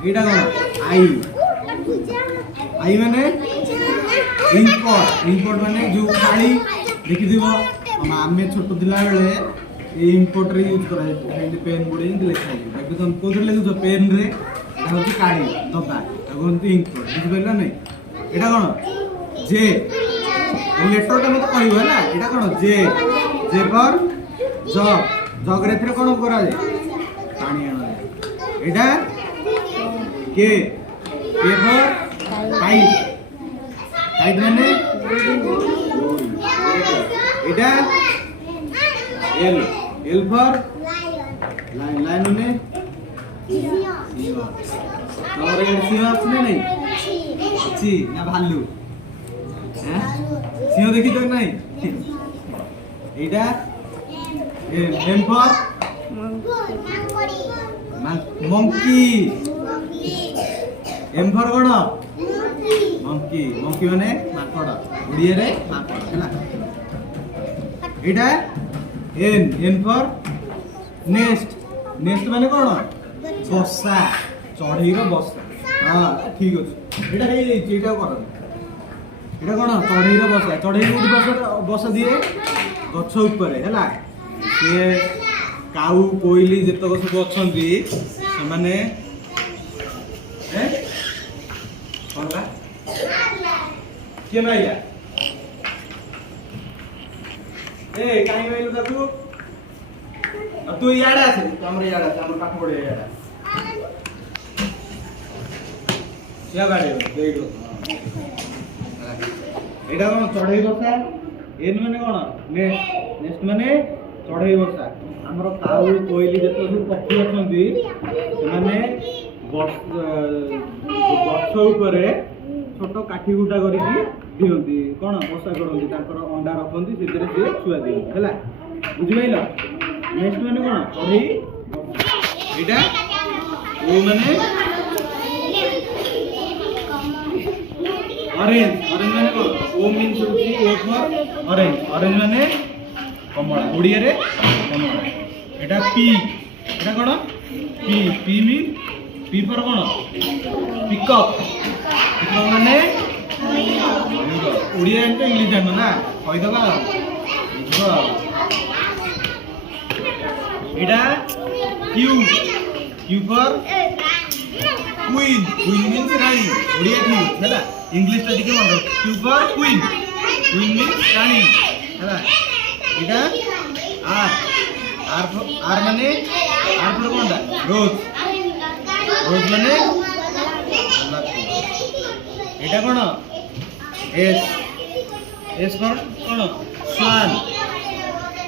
এটা কোন I I মানে ইম্পোর্ট ইম্পোর্ট মানে जो কালি দেখি দিব ଆମେ ଛୋଟ ଥିଲା ବେଳେ এই ইম্পোর্ট রে ইউজ করা যায় এন্ড পেন বোর্ড এন্ড লেখা যায় দেখো তুমি কোথায় লেখুছ পেন রে এটা হচ্ছে কালি দবা এখন তো ইম্পোর্ট বুঝি পাইলা নাই এটা কোন জে লেটরটা মত কইব না এটা কোন J J for jug jug রে ফিরে কোন করা যায় পানি আনা যায় এটা কে কে ফর কাইট কাইট মানে এটা এল এল ফর লাইন লাইন মানে তোমার এখানে সিংহ আছে না নাই আছে না ভাল্লু হ্যাঁ সিংহ দেখি তো নাই এটা M for monkey M for কোন মঙ্কি মঙ্কি মানে মাকড় ওড়িয়ারে মাকড় ହେଲା এটা N N for next next মানে কোন বসা চড়েইর বসা হ্যাঁ ঠিক আছে এটা হেই যাইছে এটা কর এটা কোন চড়েইর বসা চড়েই কোটি বসা বসা দিয়ে গଛ ଉପରେ ହେଲା ସିଏ କାଉ କୋଇଲି ଯେତକ ସବୁ ଅଛନ୍ତି ସେମାନେ କଣଟା କିଏ ମାଇଲା ଏ କାହିଁ ମାଇଲୁ ତାକୁ ତୁ ଇଆଡେ ଆସେ ଆମର ଇଆଡେ ଆସେ ଆମର ପାଠ ପଢିବା ଇଆଡେ ସିଆ ଗାଡି ଦେଇଡୁ ଏଇଟା କଣ ଚଢେଇ ବସା ଏନ୍ ମାନେ କଣ ନେକ୍ସଟ ମାନେ ଚଢେଇ ବସା ଆମର କାଉ କୋଇଲି ଯେତେ ସବୁ ପକ୍ଷୀ ଅଛନ୍ତି ସେମାନେ ଗଛ ଉପରେ ଛୋଟ କାଠି ଗୁଟା କରିକି ଦିଅନ୍ତି କଣ ବସା କରନ୍ତି ତାଙ୍କର ଅଣ୍ଡା ରଖନ୍ତି ସେଥିରେ ସେ ଛୁଆ ଦିଅନ୍ତି ହେଲା ବୁଝିପାରିଲ ନେକ୍ସଟ ମାନେ କଣ ଚଢେଇ ଏଇଟା ଓ ମାନେ ଅରେଞ୍ଜ ଅରେଞ୍ଜ ମାନେ କଣ ଓ ମିନ୍ସ ହଉଛି ଓ ଫର ଅରେଞ୍ଜ ଅରେଞ୍ଜ ମାନେ କମଳା ଓଡ଼ିଆରେ କମଳା এটা পি এটা কোন P P mean P for কোন পিকঅপ পিকঅপ মানে ওড়িয়া এন্ড ইংলিশ জানো না কই দবা এটা Q Q for queen queen means রানী ওড়িয়া কিউ ହେଲା ইংলিশটা দিকে মনে রাখো Q for queen queen means রানী ହେଲା এটা আর আর মানে আর ফর কোনটা রোজ রোজ মানে এটা কোন এস এস ফর কোন সোয়ান